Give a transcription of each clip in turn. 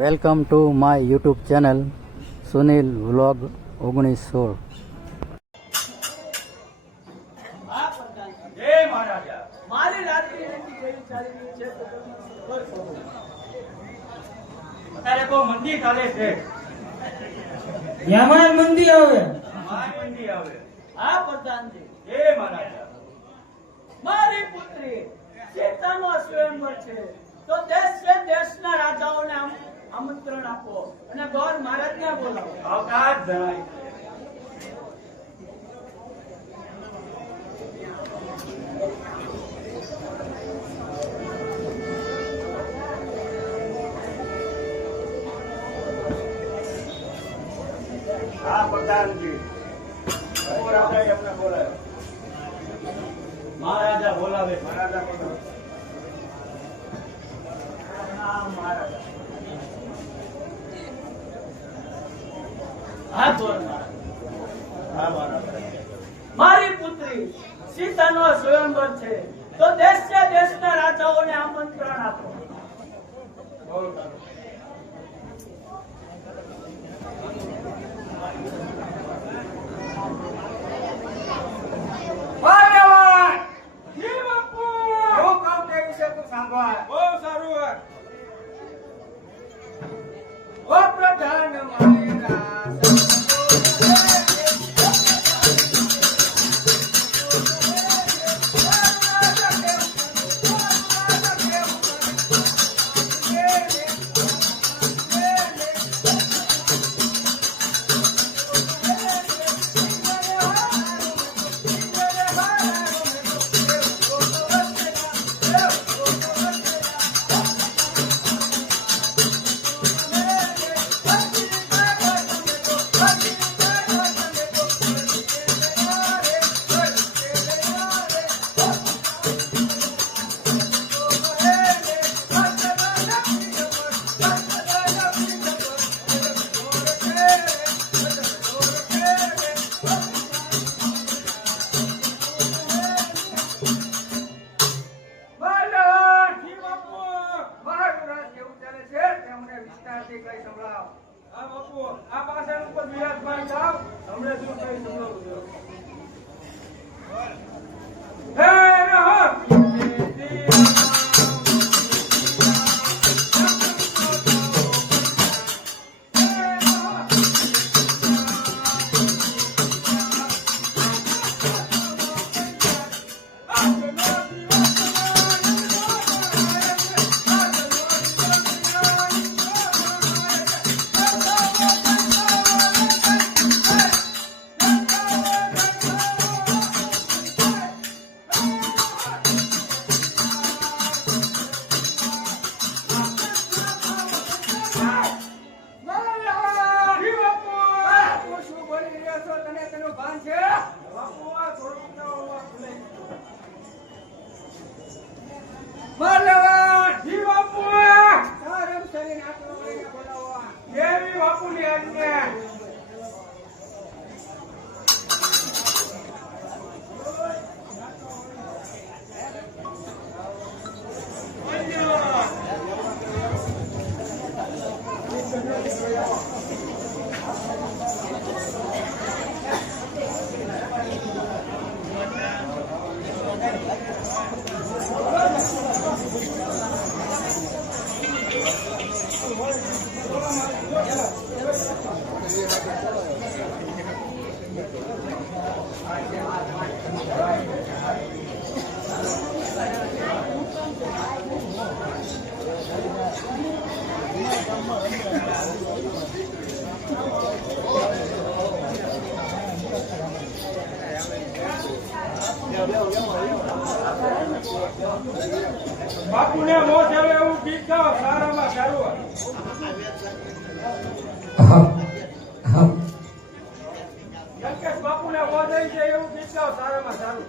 Welcome to my YouTube channel Sunil vlog 1916. અત્યારે તો મંદી ચાલે છે. યમાન મંદી આવે. મંદી આવે. હા પ્રધાનજી, જય મહારાજા. મારી પુત્રી સીતાનો સ્વયંવર છે, તો દેશના રાજાઓને આમંત્રણ આપો અને ગોર મહારાજને બોલાવો. અવકાશ જણાય. હા પ્રધાનજી, એમને બોલાયો. મહારાજા બોલાવે. મહારાજા બોલાવે. હા મહારાજા. હા ગોર મહારાજ, હા મહારાજા. મારી પુત્રી સીતાનો સ્વયંવર છે, તો દેશના રાજાઓને આમંત્રણ આપો. બહુ સારું. બહુ સારું. ઓ પ્રધાન મારા આ બાપુ, આ પાછળ ઉપર વિરાજમાન થાવ. હમણાં શું કઈ સંભળાવું છું. હે બાપુને મોત આવે એવું ગીત ગાઓ. સારામાં સારું. જંકેશ બાપુને મોત આવી જાય એવું ગીત ગાઓ. સારામાં સારું.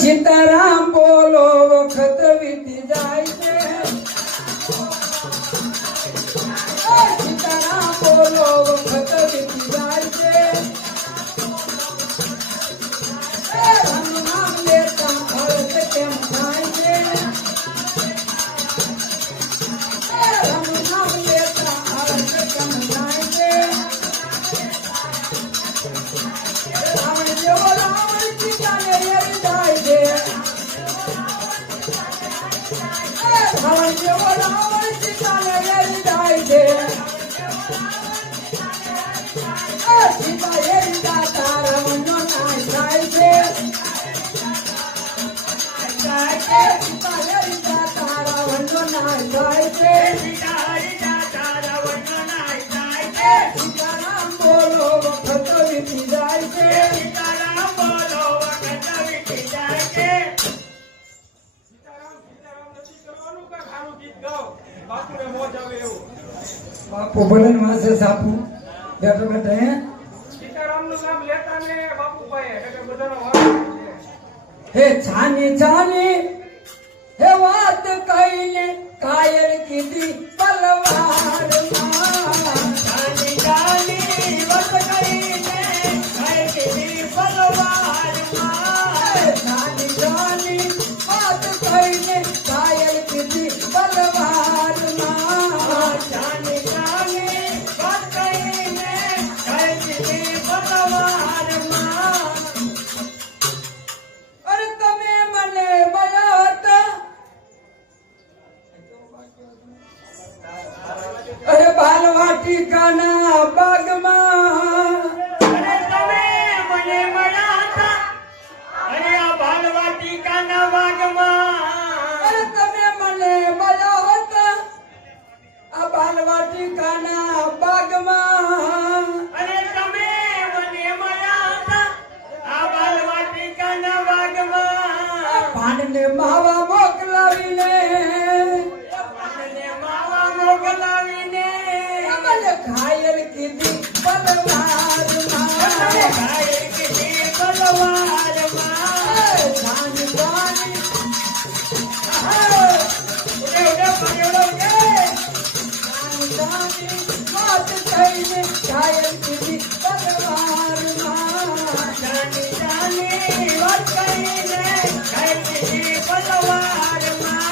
સીતારામ બોલો વખત વીતી જાય છે. સીતારામ બોલો વખત સીતા એ રીતા તારા વનનો નાશ થાય છે સીતા એ રીતા તારા વનનો નાશ થાય છે સીતારામ બોલો વખત વીતી જાય છે સીતારામ નથી કરવાનું કે ખારું ગીત ગાઓ બાપુને મોજ આવે એવું બાપુ ભલે વાસે સાપુ બેઠો બેઠો હે સીતારામનું નામ લેતા ને બાપુ પાએ એટલે બધાનો વારો છે હે છાની છાની હે વાત કહીને કાયર કીધી પલવારમાં છાની છાની વાત કહીને કાયર કીધી પલવારમાં છાની છાની વાત કહીને કાયર કીધી પલવારમાં છાની છાની વાત કહીને કાયર કીધી પલવારમાં અરે તમે મને મળ્યા હતા અરે બાલવાટી કાના બાગમાં અરે તમે મને મળ્યા હતા અરે આ બાલવાટિકાના બાગમાં અરે તમે મને મળ્યા હતા આ બાલવાટી કાના બાગમાં અરે તમે મને મળ્યા હતા આ બાલવાટિકાના બાગમાં ભાણને માવા મોકલાવીને મને માવા મોકલાવીને મને ઘાયલ કીધી પલવારમાં ઘાયલ કીધી તલવારમાં જાની જાની ઉડે ઉડે પગેડો કે જાની વાત કહીને ઘાયલ કીધી પલવારમાં જાની જાની વાત કરીને ઘાયલ કીધી તલવારમાં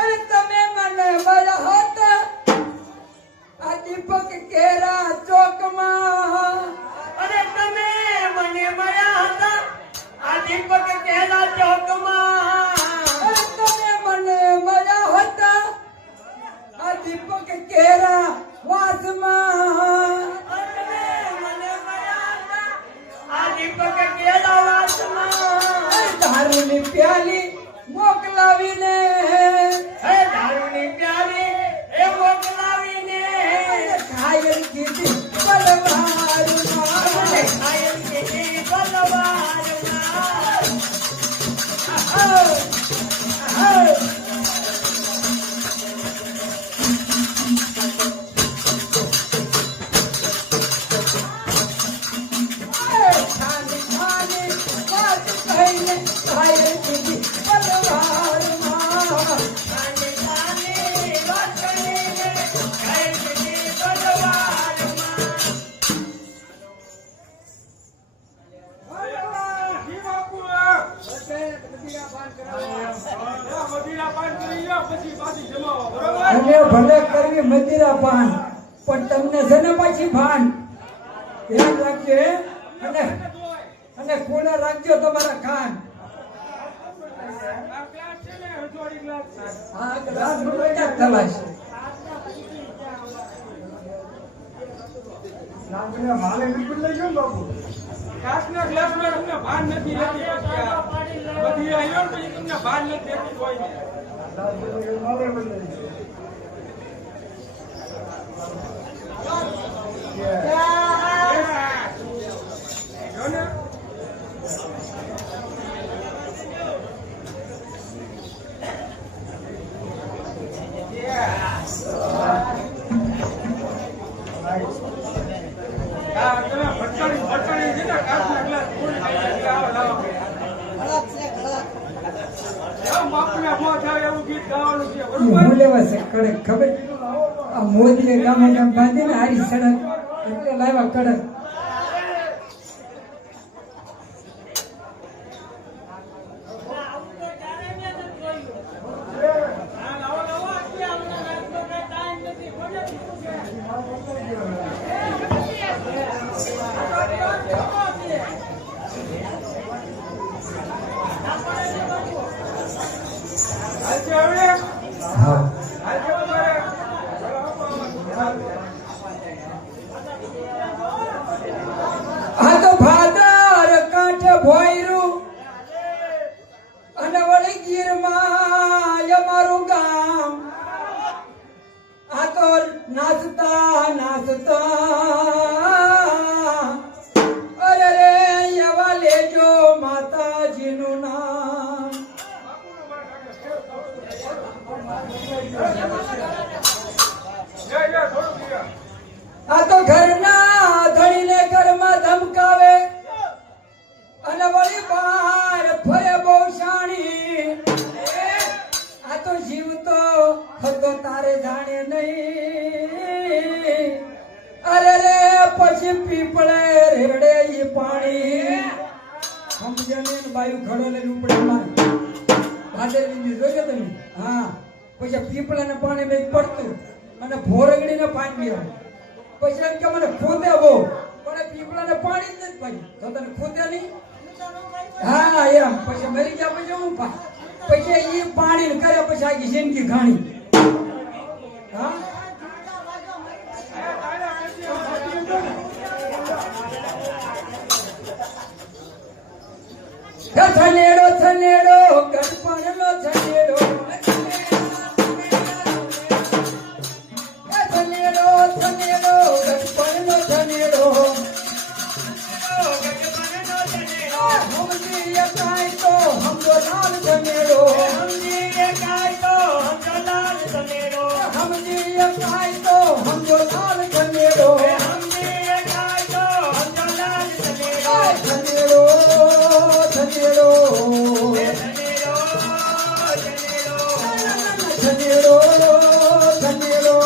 અરે તમે મને મળ્યા હતા આ દીપક કેરા ચોકમાં અરે તમે મને મળ્યા હતા આ દીપક કેલા ચોકમાં અરે તમે મને મળ્યા હતા આ દીપક કેરા વાસમાં તમે મને મળ્યા હતા આ દીપક કેલા વાસમાં અરે દારૂની પ્યાલી મોકલાવીને હે દારૂની પ્યાલી એ મોકલાવીને ઘાયલ કીધી પલવારમાં ઘાયલ કીધી તલવારમાં છાની છાની વાત કહીને ઘાયલ કીધી પલવારમાં જાની જાની વાત કરીને ઘાયલ કીધી તલવારમાં જી બાપુ મદીરા પાન કરી લો પછી પાછી જમાવો બરોબર અને ભલે કરવી મદિરા પાન પણ તમને છે ને પાછી ભાન યાદ રાખજો હે અને ખુલ્લા રાખજો તમારા કાન આ ગ્લાસ છે ને હજવાડી ગ્લાસ છે આ ગ્લાસ નું ક્યાં થલાશે માલે બિલકુલ લઈ ગયો બાપુ કાચના ગ્લાસમાં તમને ભાન નથી રહેતી પછી આ બધી આવ્યો ને પછી તમને ભાન નથી રહેતી કોઈ જો ને ભટકાણી છે ને કાચના ગ્લાસ પૂરી થઈ જાય આવો લાવો બાપુને મોં થાય એવું ગીત ગાવાનું છે બરોબર હું લેવા છે કડક ખબર આ મોદીએ ગામે ગામ બાંધીને હારી સડક એટલે લાવ્યા કડક થોડું પીવા. આ તો ઘરના ધણીને ઘરમાં ધમકાવે અને વળી બહાર ફરે બહુ શાણી. આ તો જીવતો હતો તારે જાણે નહીં. અરે રે પછી પીપળે રેડે ઈ પાણી. સમજે ને બાયું ખડો લઈને ઉપડે માર ભાદરવી જોયો તમે? હા, પછી પીપળાને પાણી મેં પડતું અને ભોરગડીને પાણી પીવાનું. પછી એમ કે મને ખોદે બહુ, પણ પીપળાને પાણી જ નથી પાડ્યું તો તને ખોદે નહીં. હા એમ પછી મરી ગયા પછી હું પછી એ પાણી કરે પછી આખી જિંદગી ઘાણી. હા થનેડો થનેડો ગણપણનો થનેડો થનેડો થનેડો ગણપણનો થનેડો હમજી કાંઈ તો હમરો લાલ થનેડો સમજી કાય તો હમરો લાલ થનેડો હમજી કાંઈ તો હમરો લાલ થનેડો સમજી કાય તો હમરો લાલ થનેડો થનેડો થનેડો થનેડો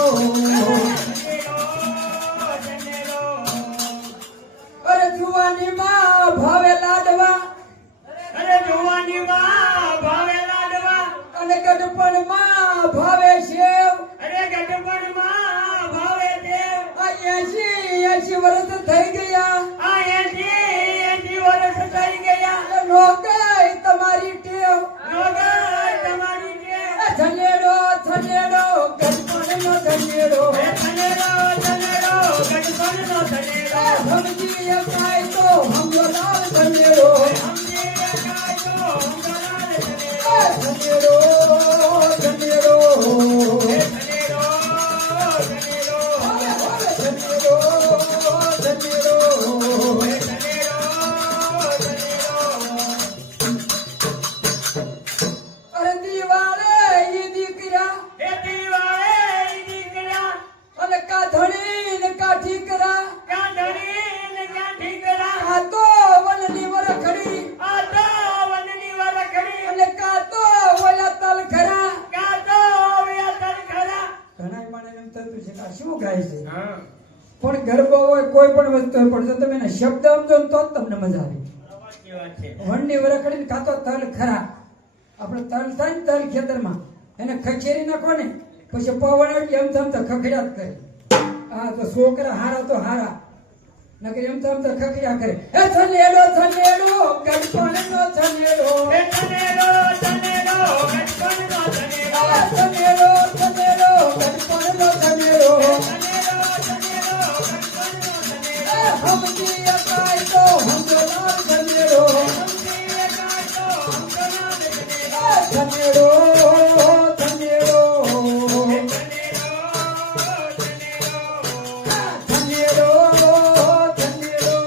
થનેડો અરે જુવાનીમાં ભાવે લાડવા અરે જુવાનીમાં ભાવે લાડવા અને ગઢપણમાં ભાવે સેવ. અરે ગઢપણમાં ભાવે દેવ આ 80 વર્ષ થઈ ગયા આ 80 વર્ષ થઈ ગયા નો ગઈ તમારી ટેવ. નો ગાય તમારી ટેવ થનેડો થનેડો ગઢપણનો થનેડો હે થનેડો થનેડો ગઢપણનો થનેડો સમજી કાંઈ તો હમરો લાલ થનેડો સમજી કાય તો હમરો લાલ થનેડો થનેડો થનેડો હે થનેડો થનેડો થનેડો થનેડો હે થનેડો અરે દિવાળે ઈ દીકરા હે દિવાળે દીકરા અને કાધણી ને કાઠીકરા કાંધણી ને કાઠીકરા આ તો વનની વરખડી આ તો વનની વરખડી અને કાતો ઓલા તલ ખરા. કાતો વ્યા તરખરા ઘણા માણસ એમ થતું છે કે આ શું ગાય છે, હા પણ ગરબો હોય કોઈ પણ વસ્તુ હોય પણ જો તમે એના શબ્દ સમજો ને તો જ તમને મજા આવે. સાચી વાત છે વનની વરખડી ને કાતો તલ ખરા. આપણે તલ થાય ને તલ ખેતરમાં એને ખખેરી નાખો ને પછી પવન એટલે એમ થમ તો ખખડ્યા જ કરે. હા તો છોકરા હારા તો હારા નકર એમ થમ તો ખખડ્યા કરે. એ થનેડો થનેડો ગણપણનો થનેડો હે થનેડો થનેડો ગઢપણનો થનેડો થનેડો થનેડો ગણપણનો થનેડો થનેડો થનેડો ગઢપણનો થનેડો હમજી કાંઈ તો હમરો લાલ થનેડો સમજી કાય તો હમરો લાલ થનેડો થનેડો થનેડો હે થનેડો થનેડો થનેડો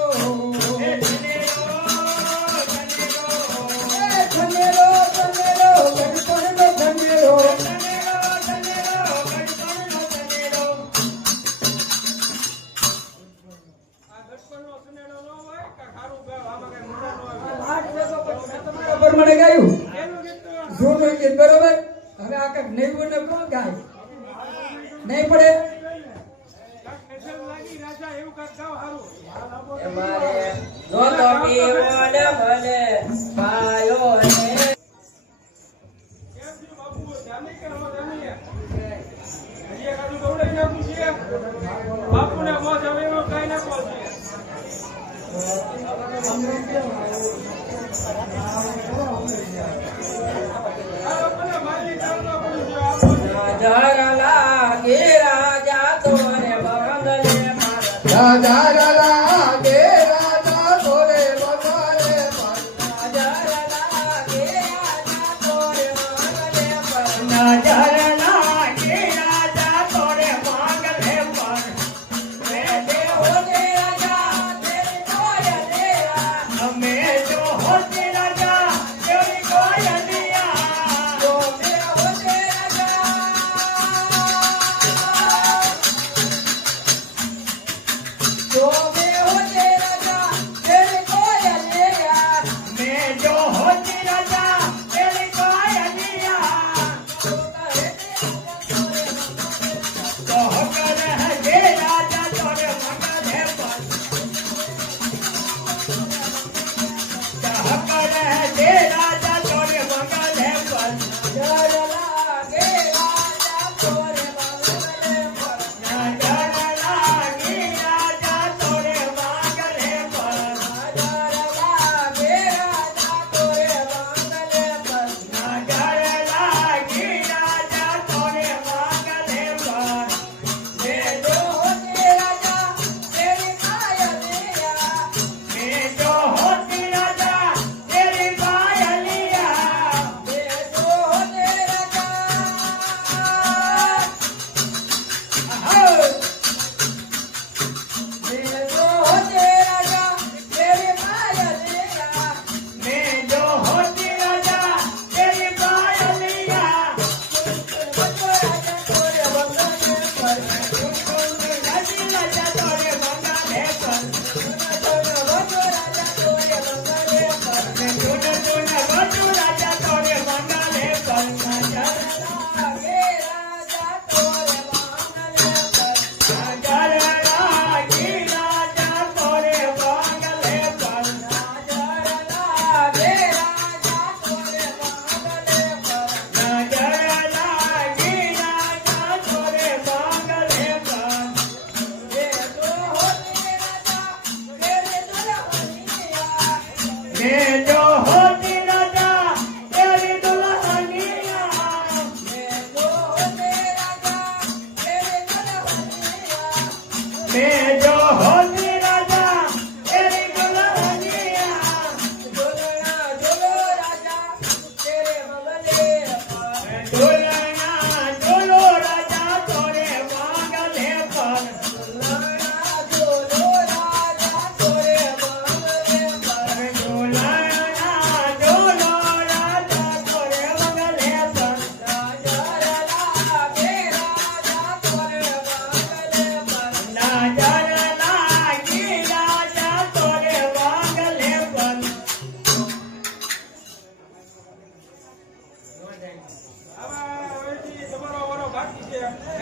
થનેડો હે થનેડો થનેડો થનેડો થનેડો ગણપણનો થનેડો થનેડો થનેડો ગઢપણનો થનેડો આ દર્શનનો સુનેડો ન હોય કે ખારું ગાવ આમાં કઈ મજા ન આવે. આઠ વાગ્યા પછી તમારા પ્રમાણે ગાયું એનું ગીત તો જૂનું ગીત બરોબર. હવે આ કઈક નવું ને કોણ ગાય નહીં પડે. કાંઈક સ્પેશિયલ લાગી રાજા એવું કાંઈક ગાવ હારું. કેમ થયું બાપુ? જામી કે ન જામી? હજી એકાદું દોડાઈ નાખું છે. બાપુને મોજ આવે એવો કાંઈ નાખવો છે. આ લોકોને મારી ચાલતો પડ્યું છે. આપો છે. રાજા લાગે રાજા તોરે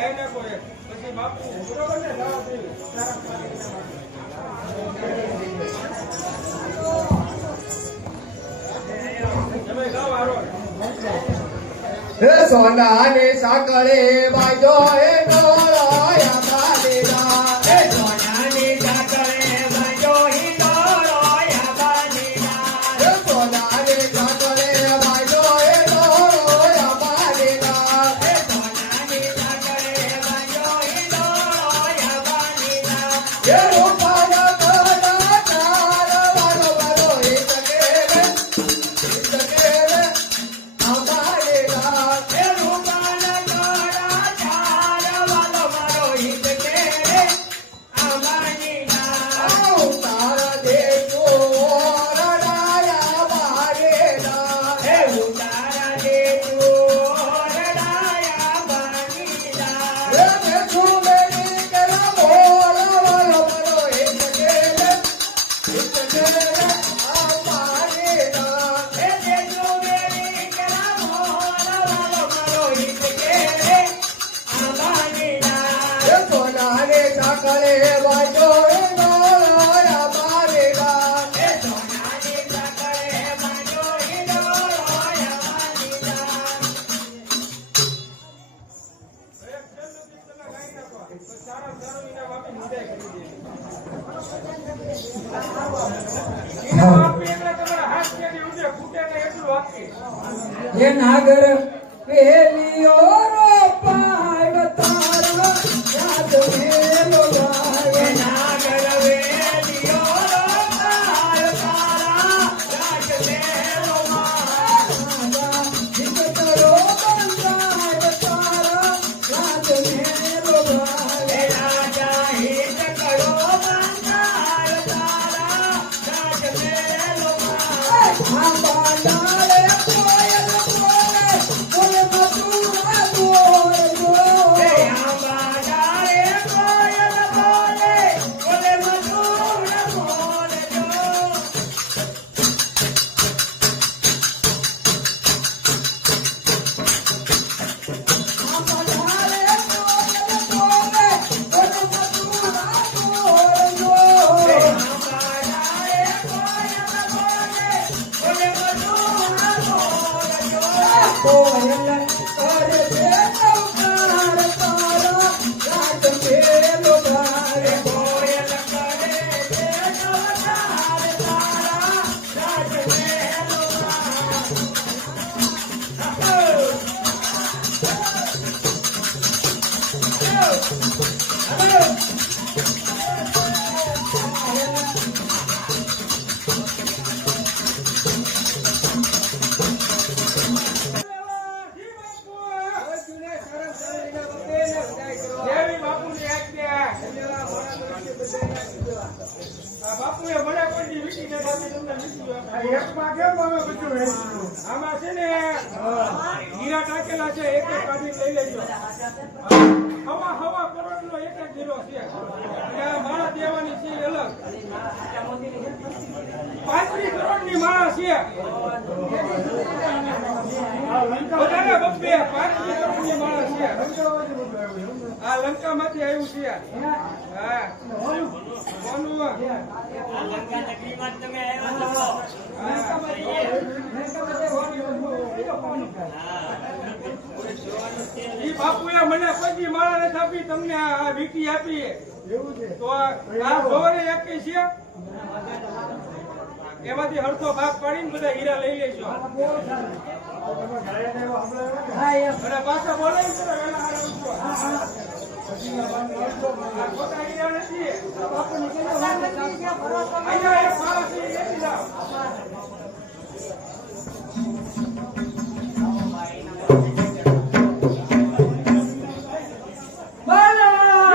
ગાય નાખો એક. પછી બાપુ બરોબર ને જવા દઈએ. તમે ગાઓ હારો. હે સોનાની સાંકળે બાજો હે ડોળાયા બાંધેલા. હે સોનાની સાંકળે બાજો હિંડોળાયા બાંધેલા. હે સોનાની સાંકળે બાજો હે ડોળાયા બાંધેલા. હે સોનાની સાંકળે બાજો હિંડોળાયા બાંધેલા. હે રૂપાના કાળા તારા વાલો વાલો એક કેરે આંબાડેલા. હે રૂપાના કાળા ચાર વાલો મારો હિત કેરે આંબાણીના. તારા દેશો રડાયા બારેલા. હે ઉતારા દેજો રડાયા બાંધીલા. હે મેઠું મેરી કેરા બોલા વાલો વાલો એક કેરે આંબાડેલા. હે દેજો મેરી કરા મોલા વાલો મારો હિત કેરે આંબાણીના. હે સોનાને સાંકળે બાજો હે ડોળાયા બારેલા. હે સોનાની સાંકળે બાજો હિંડોળાયા બાંધીલા. એક છેલ્લું ગીત તમે ગાઈ નાખો. પછી સારા સારું એના બાપી વિદાય કરી દે. એના બાપી એટલે તમારા હાથ ક્યાંથી ઊંચે ફૂટે ને એટલું વાગશે. હે નાગર પેલીઓ રોપાય તારા યાદ મેલો હે ગાય. નાગર વેલિયો તાર તારા રાજ મેલો માં. હિત કરો બંધાય તારા યાદ મેલો હે ગાય. રાજા હિત કરો બંધાર તારા રાજ મેલો માં. આંબાડાળે કોયલ બોલે બોલે મધુરા બોલ હે બોલ. આંબા ડાળે કોયલ બોલે બોલે મધુર બોલજો. આંબાડાળે કોયલ બોલે બોલે મધુરા બોલ હે બોલ. આંબા ડાળે કોયલ બોલે બોલે મધુર બોલજો. કોયલ કરે છે નવકાર તારા રાત મેલો ગાય. કોયલ કરે છે નવતાર તારા રાજ મેલો માં. દેવી બાપુની આજ્ઞા. આ બાપુએ મને કોઈ દી વીટી નથી આપી, તમને વીટી આપી. એકમાં કેમ અમે બધું વેચ્યું? આમાં છે ને હીરા ટાંકેલા છે, એક એક કાઢી લઈ લેજો. હવા કરોડનો એક જ હીરો છે. અને આ માળા દેવાની છે એ અલગ. 35 કરોડની માળા છે. બધાને બબ્બે 35 કરોડની માળા છે. આ લંકામાંથી આવ્યું છે. હા કોનું? લંકા નગરીમાં તમે આવ્યા ઈ બાપુએ મને કોઈ દી માળા નથી આપી, તમને આ વીટી આપી. તો આ ગોરે એકી છે, એમાંથી હરખો ભાગ પાડીને બધા હીરા લઈ લેજો. અને પાછા બોલાવી કરો વહેલા હારે ઉઠો. આ ખોટા હીરા નથી. અહીંયા એક માણસ છે, એ લેતી જાઓ.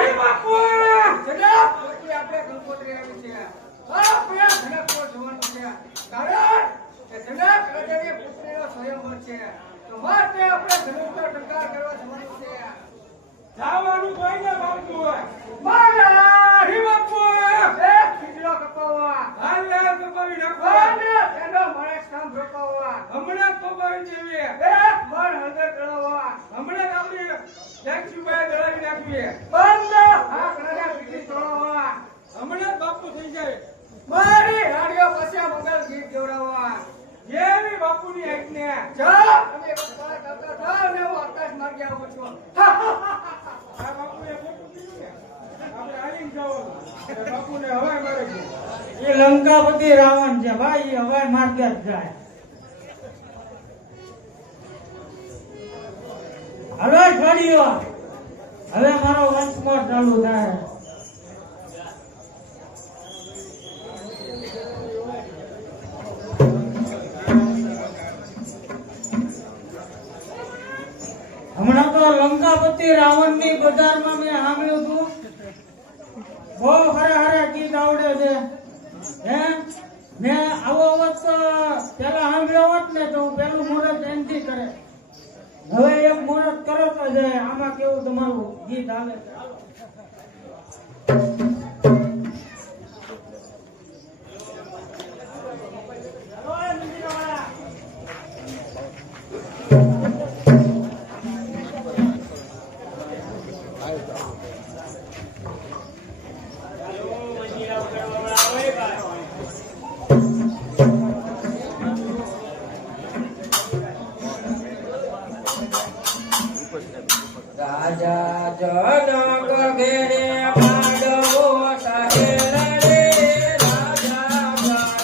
ઈ બાપુ! જનાબ! પછી આપણે ગંગોત્રી આવી છે. આપણે ધનકપુર જવાનું છે. કારણ કે જનાબ રાજાની પુત્રીનો સ્વયંવર છે. તો માટે આપણે ધનુષનો ટંકાર કરવા જવાનું છે. જવાનું કોઈને બાપુ હોય. મારા! ઈ બાપુ! એક ખીજડો કપાવવા. હાલ કપાવી નાખો. ભાગે આવો છો આ બાપુએ ખોટું કીધું ને. આપણે હાલીને જવાનું. એટલે બાપુને હવાઈ મારે છે. એ લંકાપતિ રાવણ છે ભાઈ, એ હવાઈ માર્ગે જ જાય. હવે છોડીઓ, હવે મારો વંશમોર ચાલુ થાય. હમણાં તો લંકાપતિ રાવણની બજારમાં મેં સાંભળ્યું હતું, બહુ હરે ગીત આવડે છે. હે મેં આવો અવાજ તો પેલા સાંભળ્યો હોત ને તો હું પેલું મુહૂર્ત એનથી કરે. હવે એક મુહૂર્ત કરો તો જાય. આમાં કેવું તમારું ગીત આવે છે? હાલો. રાજા જનક ઘેરે માંડવો સહેલ રે, રાજા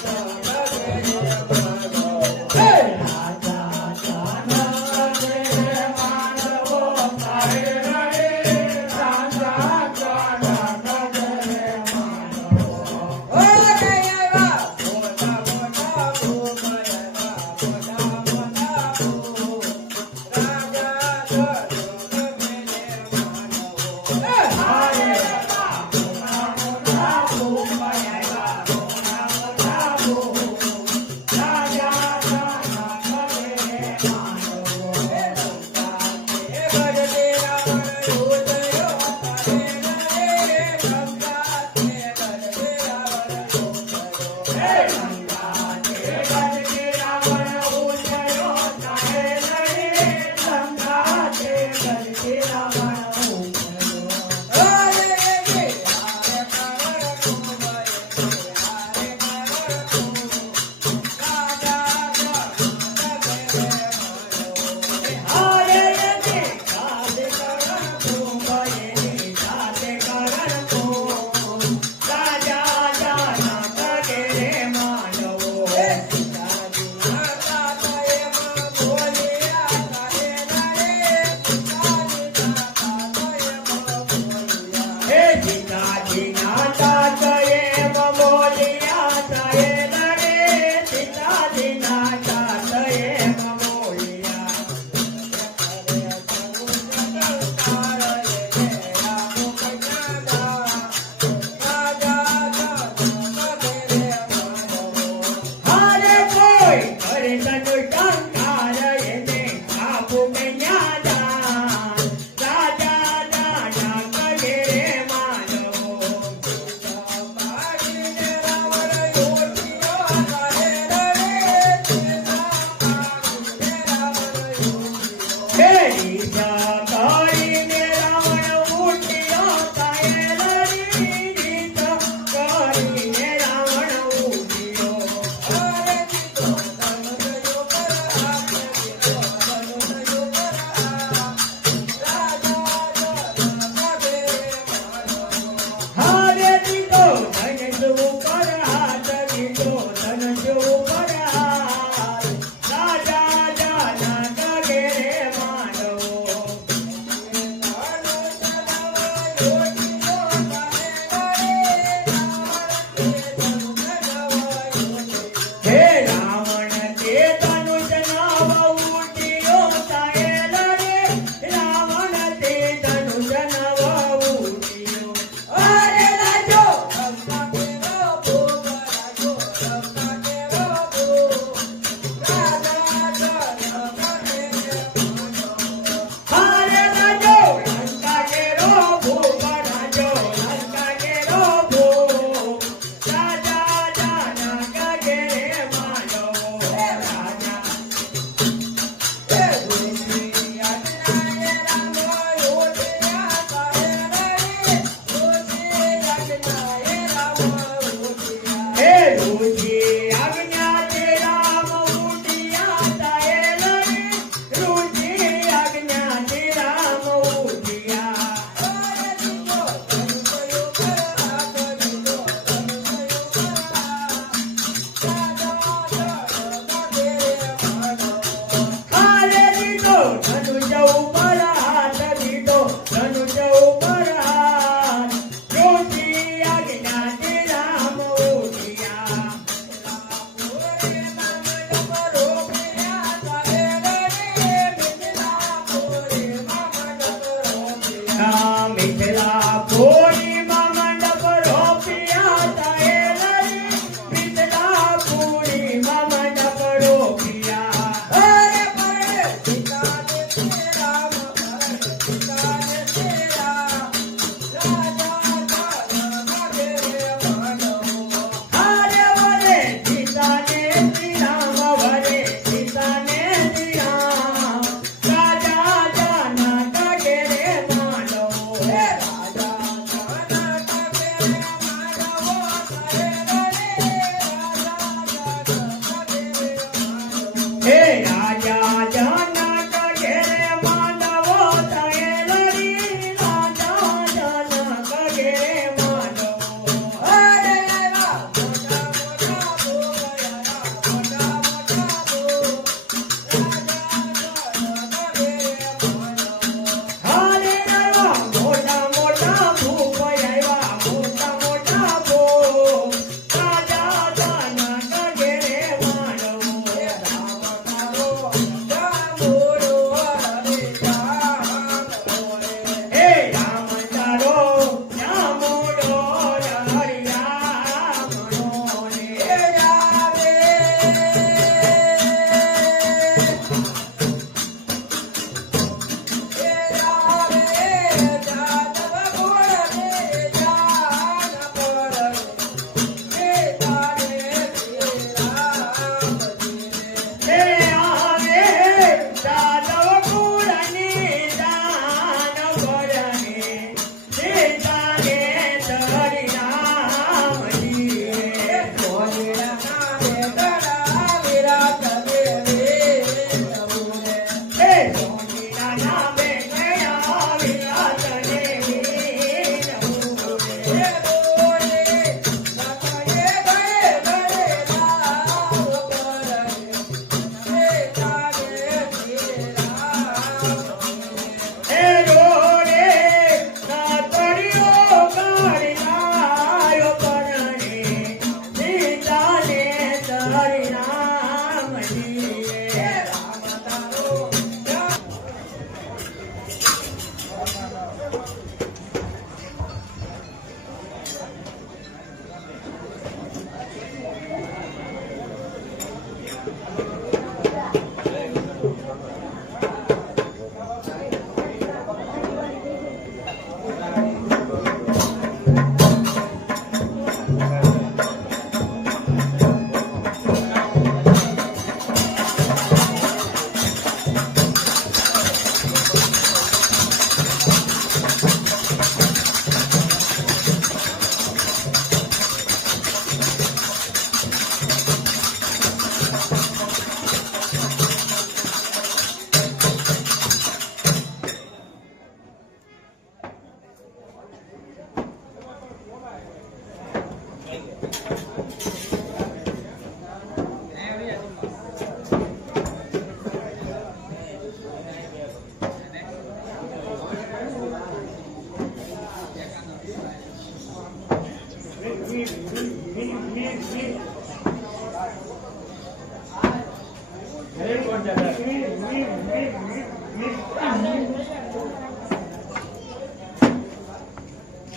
જનક ઘેરે માંડવો. રાજા જનક ઘેરે માંડવો સહેલ રે, રાજા જનક ઘેરે માંડવો. ઓ જય આવ્યા મોટા મોટા ભૂમયવા, મોટા મોટા ભૂ. રાજા જનક ઘેરે માંડવો. હારે મોટા મોટા ભૂ આવ્યા, મોટા મોટા ભૂ. રાજા જનક ઘેરે માંડવો.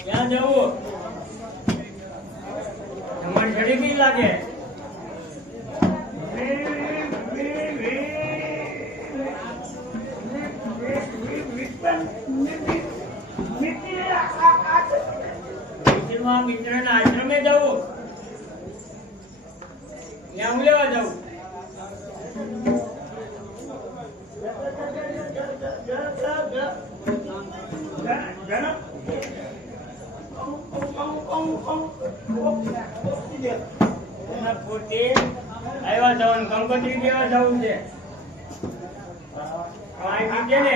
ક્યાં જવું? તમારી ઘડી નહીં લાગે. મિત્રના આશ્રમે જવું, ત્યાં લેવા જવું. આવ્યા જવાનું કંકોત્રી દેવા જવું છે. અહીંથી છે ને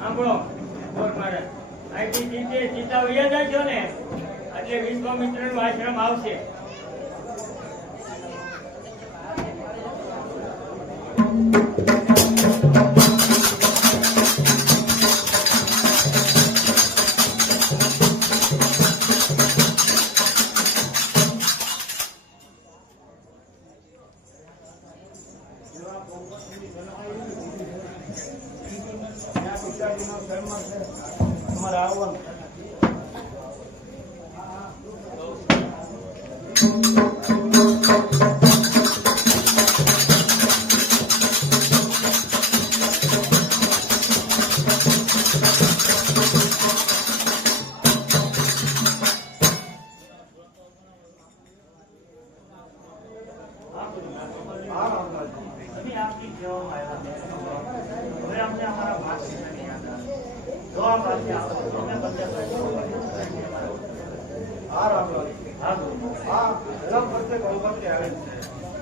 સાંભળો મારે અહીંથી સીતા વૈયા જાય છો ને એટલે વિશ્વામિત્ર નું આશ્રમ આવશે. તમારે આવવાનું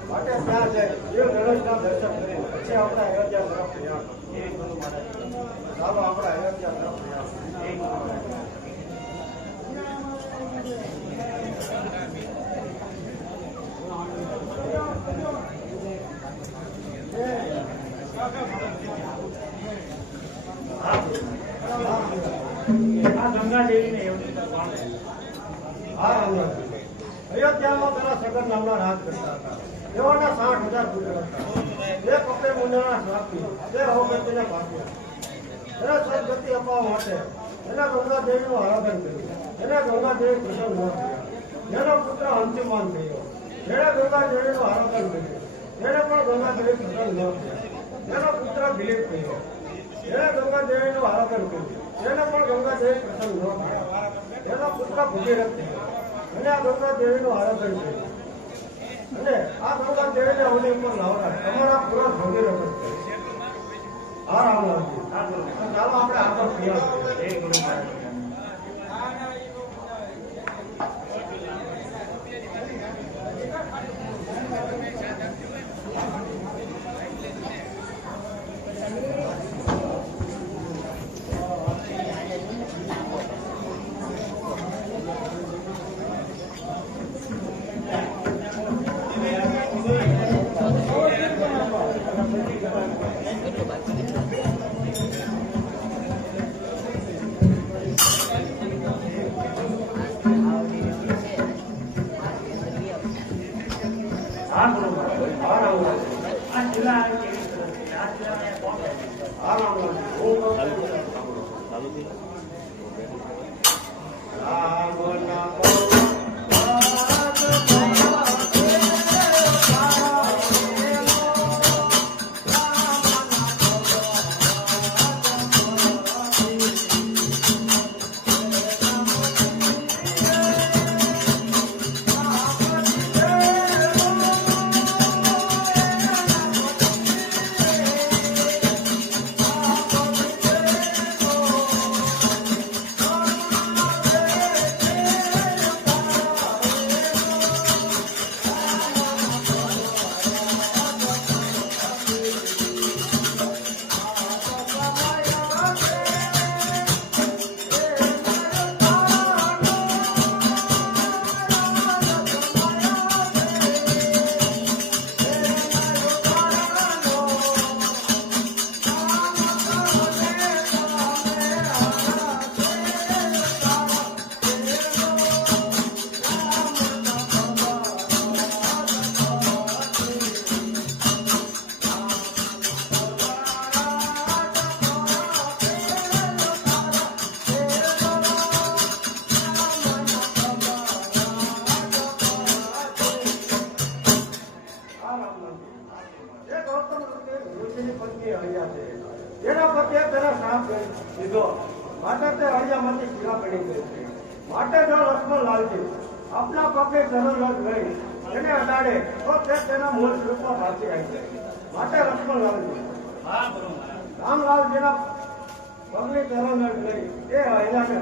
માટે ત્યાં જાય ગણેશના દર્શન કરી પછી આપણે અયોધ્યા તરફ ચાલો આપણે અયોધ્યા તરફ ગંગા દેવીને અયોધ્યામાં પેલા સગન નામના રાજ કરતા હતા. તેઓના 60,000 પુત્ર હતા. તે કપડે મુંજાના શ્રાપથી તે અવગતિને પામ્યા. એને સદગતિ અપાવવા માટે એને ગંગા દેવીનું આરાધન કર્યું. એને ગંગા દેવી પ્રસન્ન ન થયા. જેનો પુત્ર અંતિમાન થયો. જેણે ગંગા દેવીનું આરાધન કર્યું તેને પણ ગંગા દેવી પ્રસન્ન ન થયા. જેનો પુત્ર દિલીપ થયો. જેણે ગંગા દેવીનું આરાધન કર્યું તેને પણ ગંગા દેવી પ્રસન્ન ન થયા. જેનો પુત્ર ભગીરથ થયો. અને આ ગંગા દેવીનું આરાધન કર્યું અને આ ગંગા દેવીને અવની ઉપર લાવતા તમારા પૂરા ભગીરથ છે. આ રામલાલજી ચાલો આપણે આગળ પ્રયાસ કરીએ. માટે જો લક્ષ્મણલાલજી આપના પગે શરણ લઈ એને અડાડે તો તે તેના મૂળ સ્વરૂપમાં પાછી આવી જાય. માટે લક્ષ્મણલાલજી રામલાલજીના પગની શરણ લઈ એ હૈયાને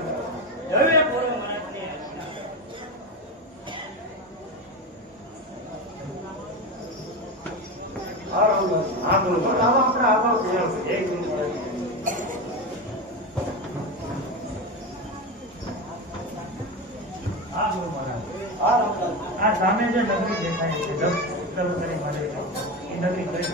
આપણે આ સામે જે નગરી દેખાય છે ઉત્તર માટે એ નગરી કઈ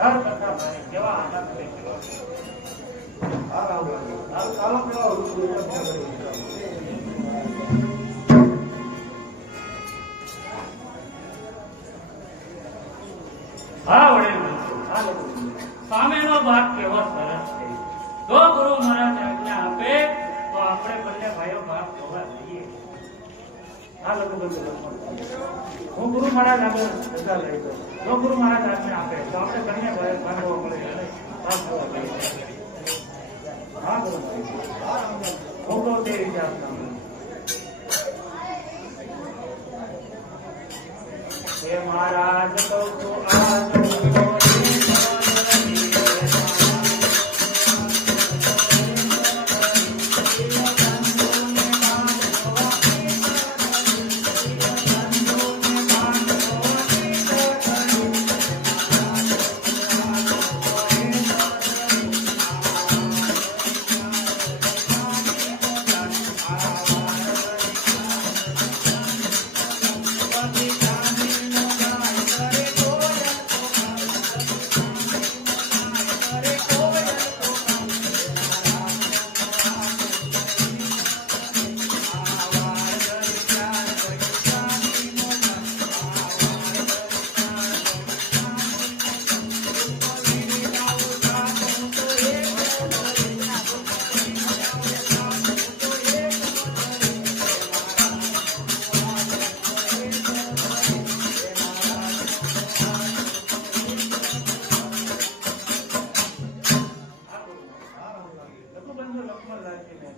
દર કરતા ભારે કેવા આનંદ થયો. આ રામ કામ કેવા હા વડીલ, આ લોકો સામેનો ભાગ કેવો સરસ છે. જો ગુરુ મહારાજ આજ્ઞા આપે તો આપણે બંને ભાઈઓ ભાગ જોવા જઈએ. આ લોકો બધું હું ગુરુ મહારાજ આગળ રજા લઈ દઉં. જો ગુરુ મહારાજ આજ્ઞા આપે તો આપણે બંને ભાઈઓ ભાગ જોવા મળે ભાગ જોવા જઈએ. હા ગુરુ મહારાજ, હું કહું તે રીતે આપતા હે મહારાજ કહું છું આજ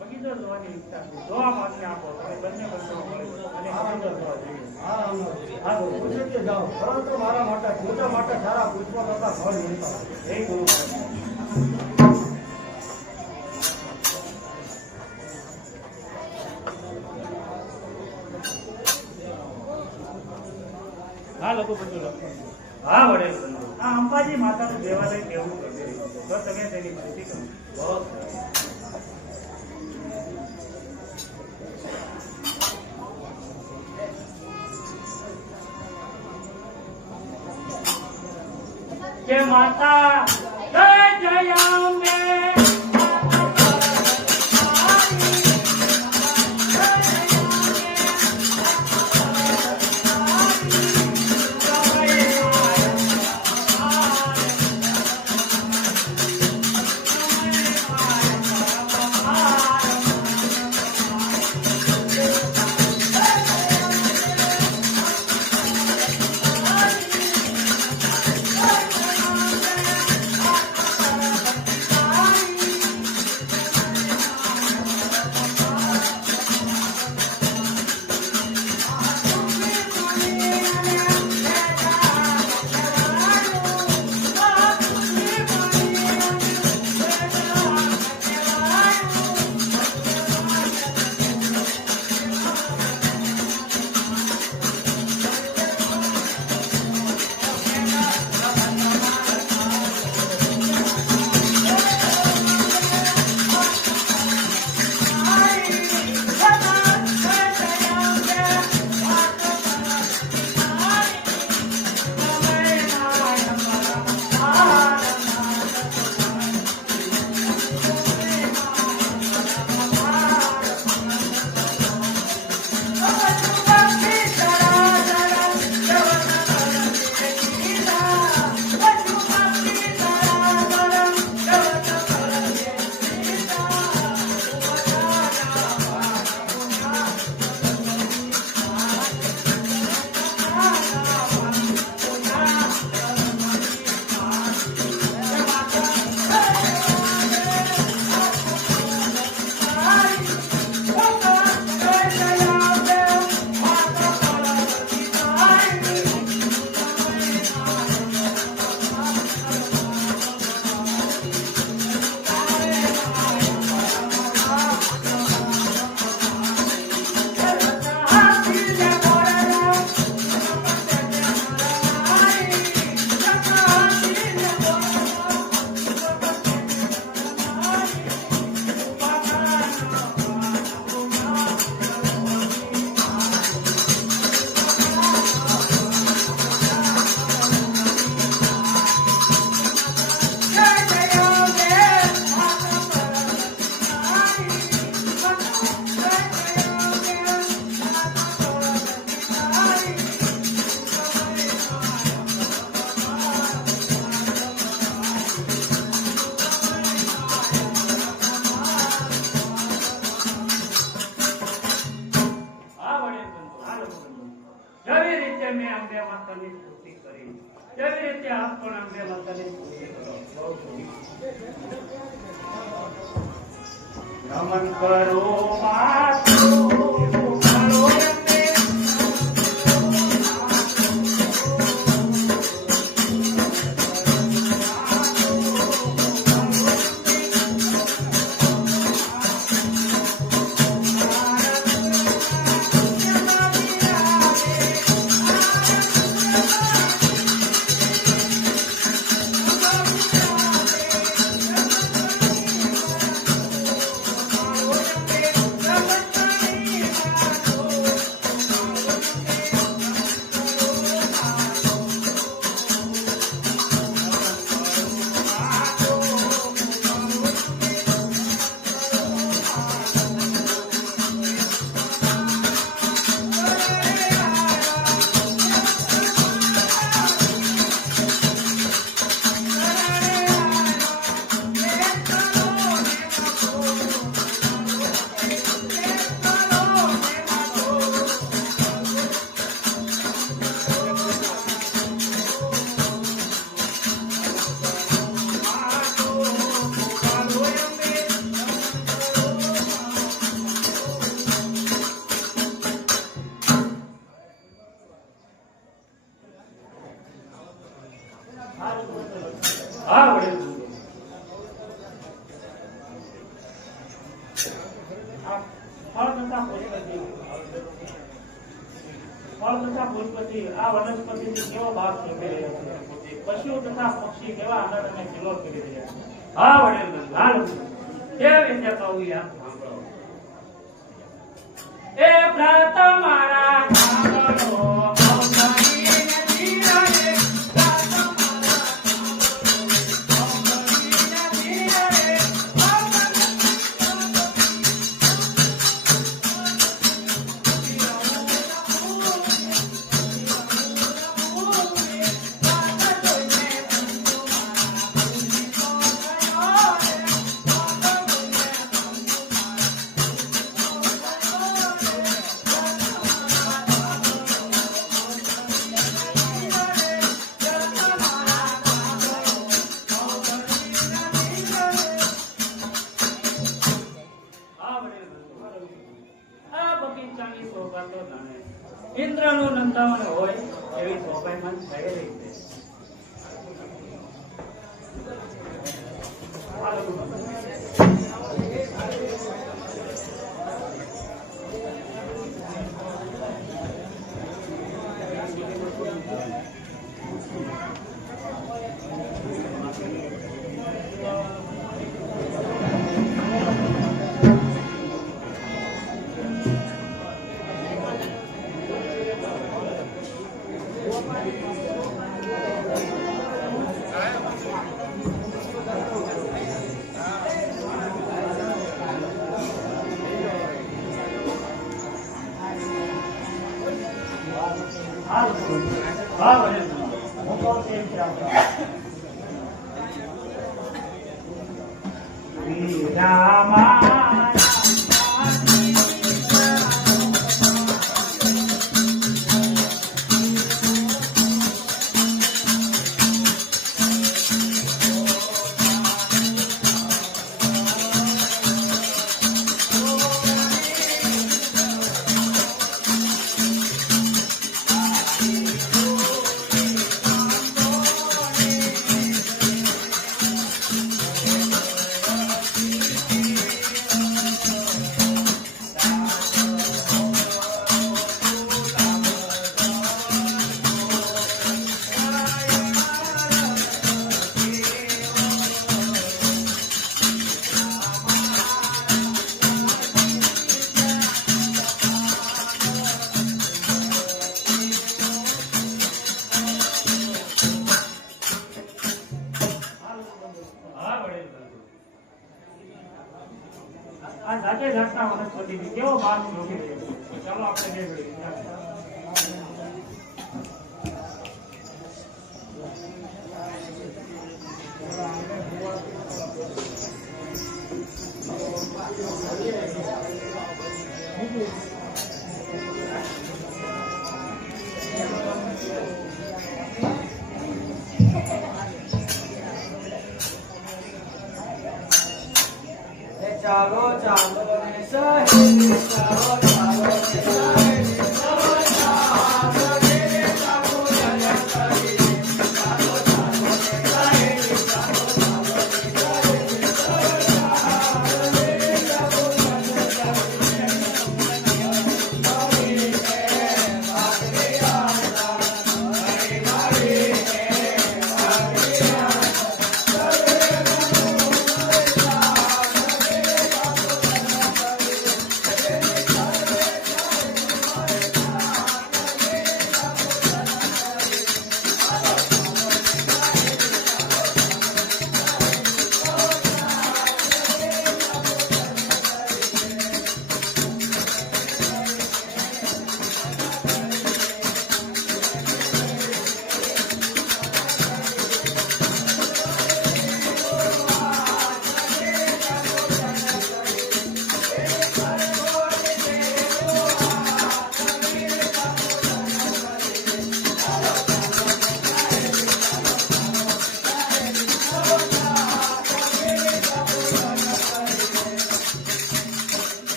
બગીચો જોવાની ઈચ્છા છે. જો આપ આજ્ઞા આપો તમે બંને બંધો મળો અને બગીચો જોવા જઈએ. હા પૂછે કે જાઓ, પરંતુ મારા માટે પૂજા માટે સારા પુષ્પ તથા ફળ મળતા. હે ગુરુ મહારાજ. હા લોકો બધું લખો. હા વડે આ અંબાજી માતાનું દેવાલય કેવું કરી રહ્યું છે તો તમે તેની માહિતી કરો. બહુ સરસ. કે માતા જય જય અંબે અંબે માતાની સ્તુતિ કરી એવી રીતે આપ પણ અંબે માતાની સ્તુતિ કરો. નમન કરો માતો કરો અંબે. હા વડીલ ફળ તથા પુષ્પથી આ વનસ્પતિથી કેવો ભાગ શીખી રહ્યા છે. પશુઓ તથા પક્ષી કેવા આનંદ અને કિલોલ કરી રહ્યા છે. હા વડીલ હાલ કેવી રીતે કહું યાર સાંભળો. એ પ્રાત મારા સાંભળો ઇન્દ્રનું નંદાવન હોય એવી શોભાયમાન થઈ રહી છે. આ જાતે જાતના વનસ્પતિથી કેવો ભાગ શોધી રહ્યો છે. ચાલો આપણે બે ઘડી ચાલો ચાલો ને સહેલી ચાલો ચાલો ને સહેલી ચાલો ચાલો ને ચાલો ચાલો સહેલી ચાલો ચાલો ને સહેલી ચાલો ચાલો ને સહેલી ચાલો ચાલો ને ચાલો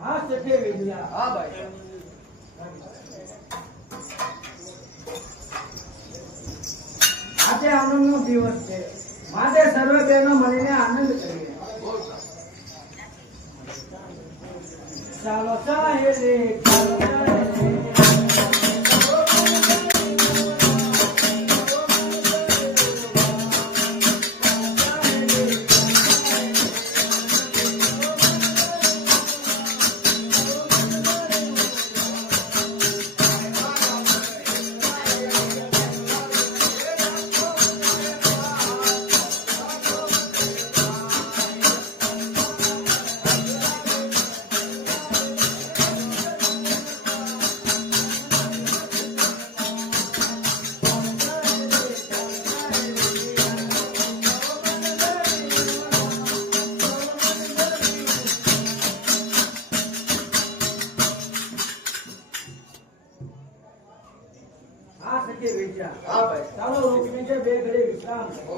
હા સખે વેજ્યા હા ભાઈ આજે આનંદનો દિવસ છે માટે સર્વે બહેનો મળીને આનંદ કરીએ ચાલો સહેલી ચાલો સહેલી હા સખે વેજ્યા હા ભાઈ ચાલો રોકીને બે ઘડી વિશ્રામ કરો.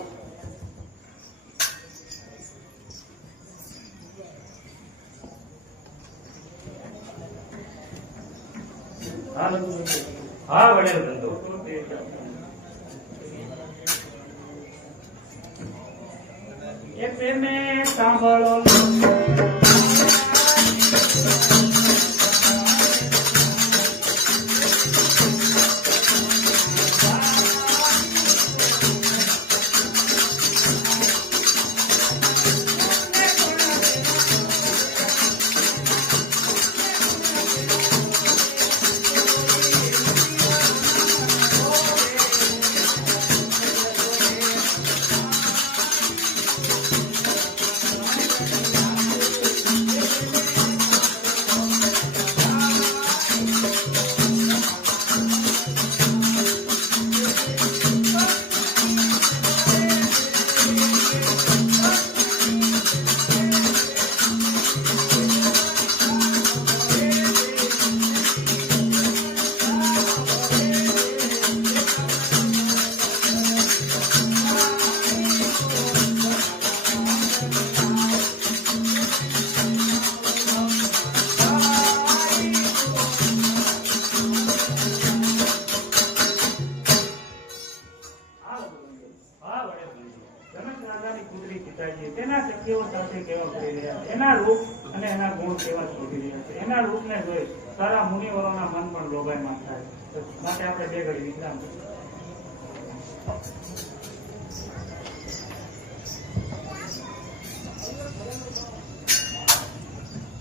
હા વડેલ ધંધો એ પ્રેમે સાંભળો તેના શક્તિઓ સાથે કેવા કરી રહ્યા છે એના રૂપ અને એના ગુણ કેવા શોધી રહ્યા છે એના રૂપને જોઈ સારા મુનિવરોના મન પણ લોભાયમાન થાય માટે આપણે બે ઘડી વિશ્રામ કરીએ.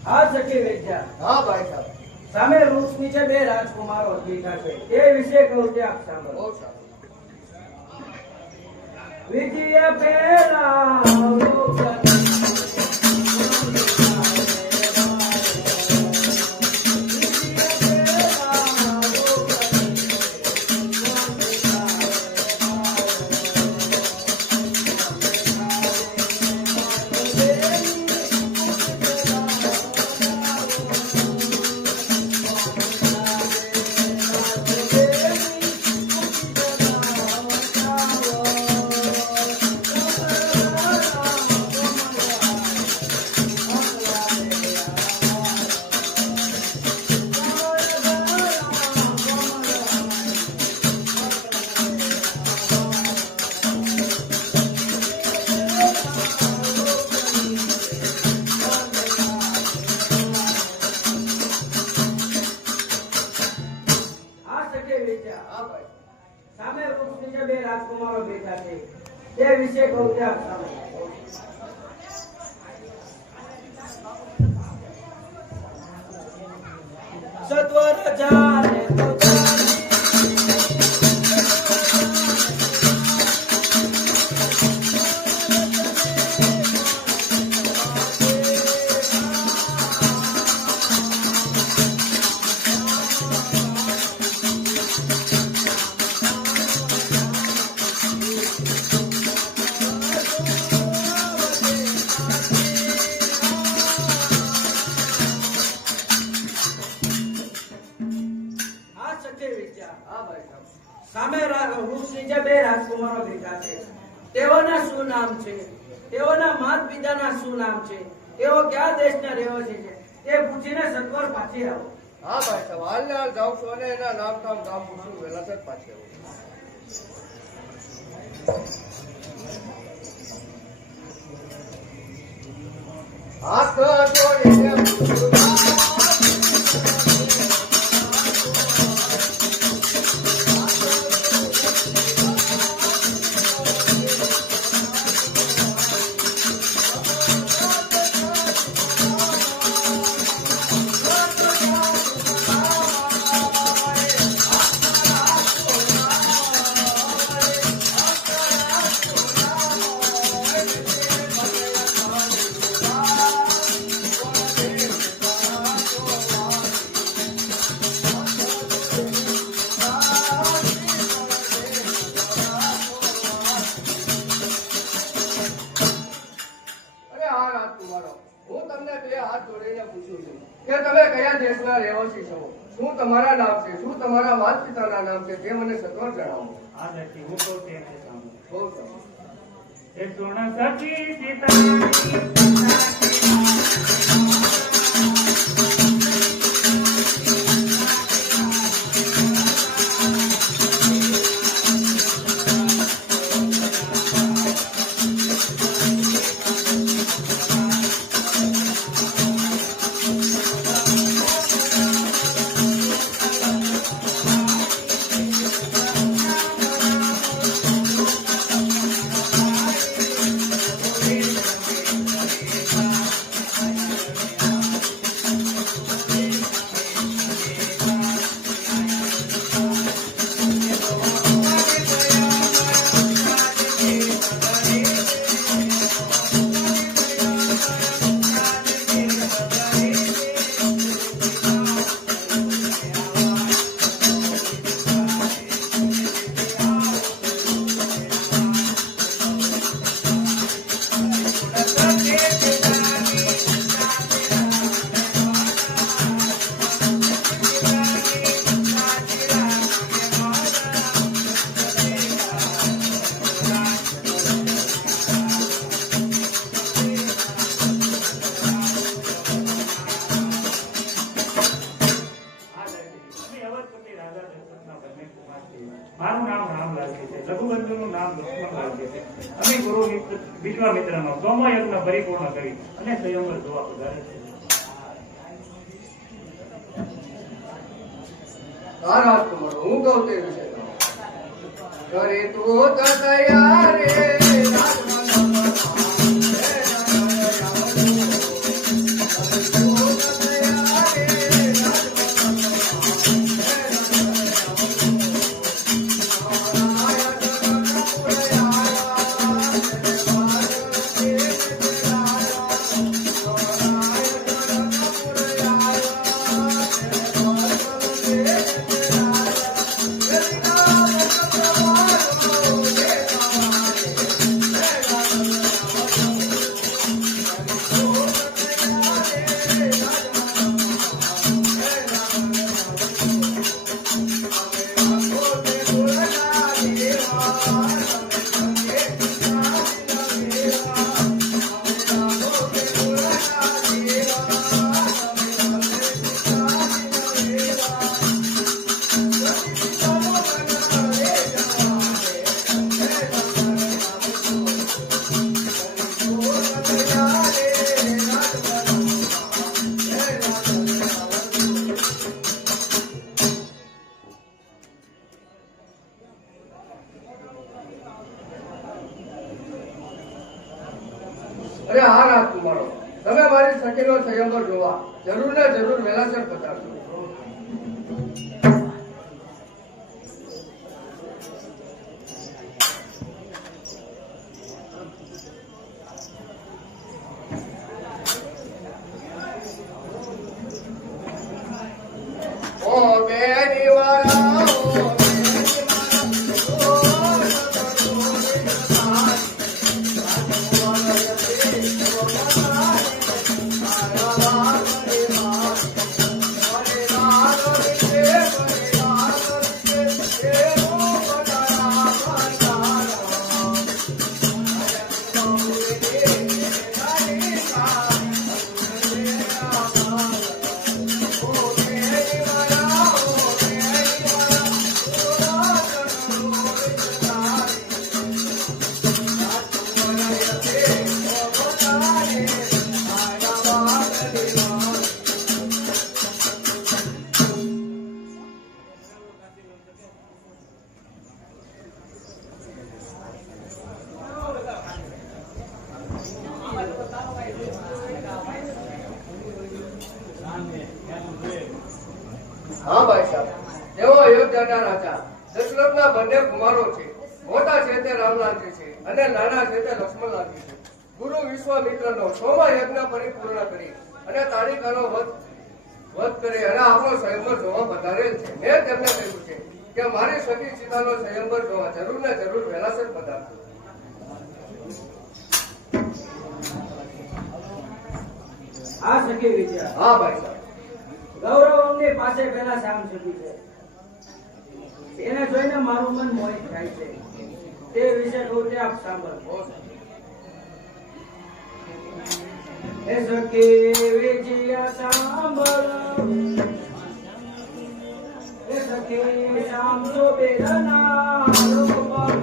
હા સખે વેજ્યા હા ભાઈ સાહેબ સામે વૃક્ષ નીચે બે રાજકુમારો બેઠા છે એ વિશે કહું તે આપ સાંભળો બહુ સારું વિજય પેલા સખે વેચ્યા. હા ભાઈ. સામે વૃક્ષ નીચે બે રાજકુમારો બેઠા છે. તે વિશે કહું ત્યાં સામે. સત્વર જાને તો સામે વૃક્ષ નીચે બે રાજકુમારો બેઠા છે. તેઓના શું નામ છે? તેઓના માતા પિતાના શું નામ છે? તેઓ કયા દેશના રહેવાસી છે? તે પૂછીને સત્વર પાછી આવો. હા ભાઈ સાહેબ, હાલને હાલ જાઉં છું અને એના નામ ગામ પૂછું વહેલા તક પાછી આવું. હાથ જોડીને કે તમે કયા દેશના રહેવાસી છો? શું તમારા નામ છે? શું તમારા માતા પિતાના નામ છે? તે મને સત્વર જણાવો. આ નથી હું તો તે નહીં સાંભળું. બહુ સરસ. એ સુણ સખી મારું નામ રામલાલ છે. રઘુબંધુનું નામ લક્ષ્મણલાલ છે. અમે ગુરુ વિશ્વામિત્રનો સોમયજ્ઞ પરિપૂર્ણ કરી અને સ્વયંવર જોવા પધારે છે. રાજકુમારો, હું કહું તે વિશે કરે તું તૈયાર રે અરે હા રાજકુમારો, તમે મારી સખીનો સ્વયંવર જોવા જરૂર ને જરૂર વહેલાસર પધારજો. ઓ બેની વાળા, ઓ બેની હા ભાઈ સાહેબ, તેઓ અયોધ્યાના રાજા દશરથના બંને કુમારો છે. મોટા છે તે રામલાલજી છે અને નાના છે તે લક્ષ્મણલાલજી છે. ગુરુ વિશ્વામિત્રનો 6મા યજ્ઞ પરિપૂર્ણ કરી અને તારિકાનો વધ કરી અને આપણો સ્વયંવર જોવા પધારેલ છે. મેં તેમને કહ્યું છે કે મારી સખી સીતાનો સ્વયંવર જોવા જરૂર ને જરૂર વહેલાસર પધારજો. આ સખી વિચાર હા ભાઈ સાહેબ. ગૌરવની પાસે પેલા શ્યામ સખી છે. એને જોઈને મારું મન મોહિત થાય છે. તે વિશે કહું તે આપ સાંભળો. એ સખી વિજયા સાંભળો, એ સખી શ્યામ તો બેરના રૂપમાં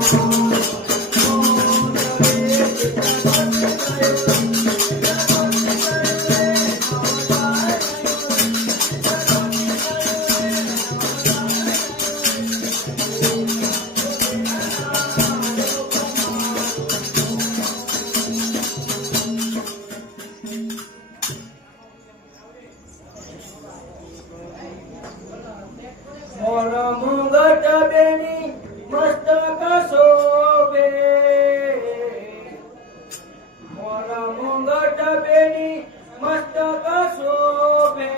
મુગટ બેની મસ્તક શોભે, મોરા મુગટ બેની મસ્તક શોભે,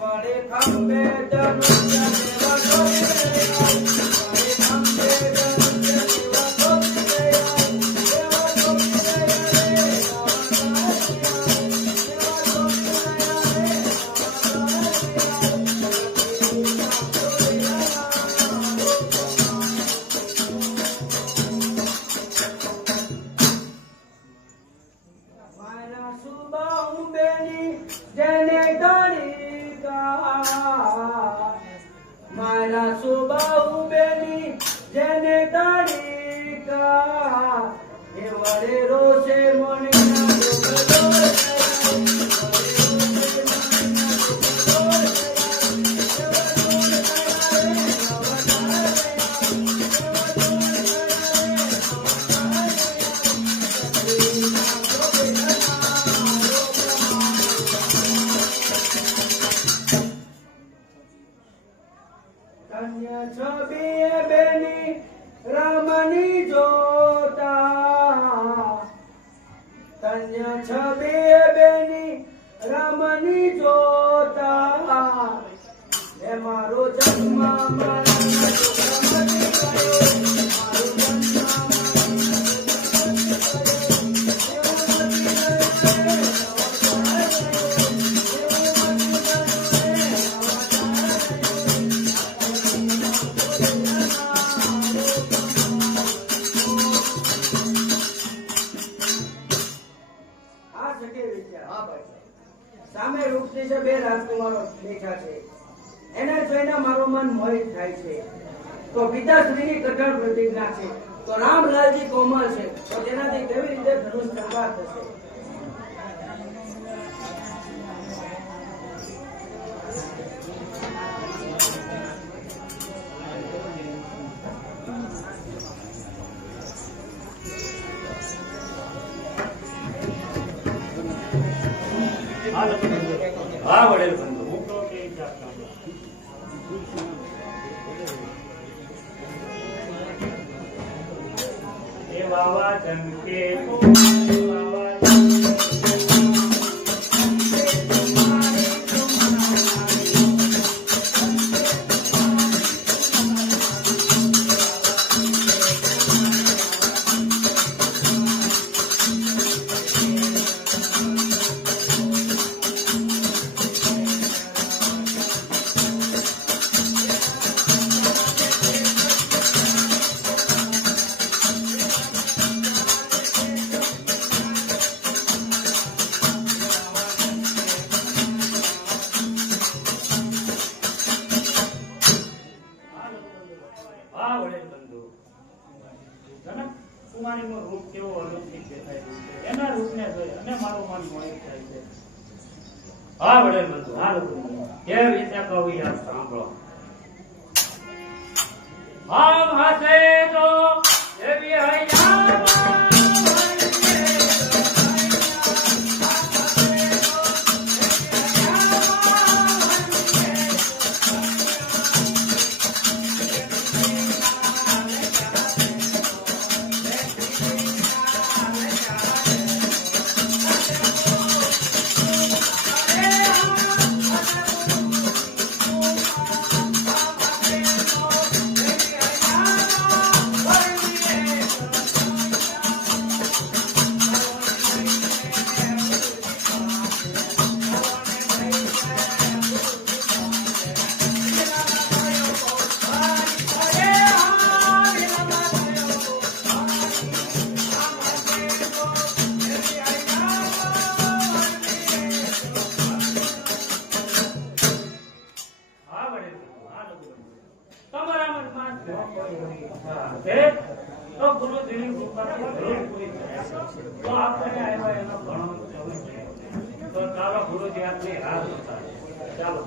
વડે ખંભે ધનુષ્ય દેવા શોભે, વડે ખંભે ધનુષ્ય દેવા શોભે, દેવા મારા સુબાહુ બેની જેને તારીકા, એ વડે રોશે મણીના છબી બેની રામની જોતા, તન્ય છબી બેની રામની જોતા, એ મારો જન્મ સામે રૂપથી બે રાજકુમારો બેઠા છે. એને જોઈને મારું મન મોહિત થાય છે. તો પિતાશ્રીની કઠણ પ્રતિજ્ઞા છે, તો રામલાલજી કોમળ છે, તો તેનાથી કેવી રીતે ધનુષ તલવાર થશે? હા લખી બંધુ. હા વડેલ બંધુ હું કહું તે રીતે આપતા. એ વાવા જંકે કુમારીનું રૂપ કેવો અલૌકિક દેખાય છે એના રૂપને જોઈ અને મારું મન મોહિત થાય છે. હા વડેલ બંધુ હા લોકો એ રીતે કહું યાર સાંભળો. આમ હસે તો એવી હૈયા તો ગુરુજીની કૃપાથી જરૂર પૂરી થાય છે. તો આપણે આવ્યા એનો ઘણો તો ચાલો ગુરુજી આપની રાહ જોતા ચાલો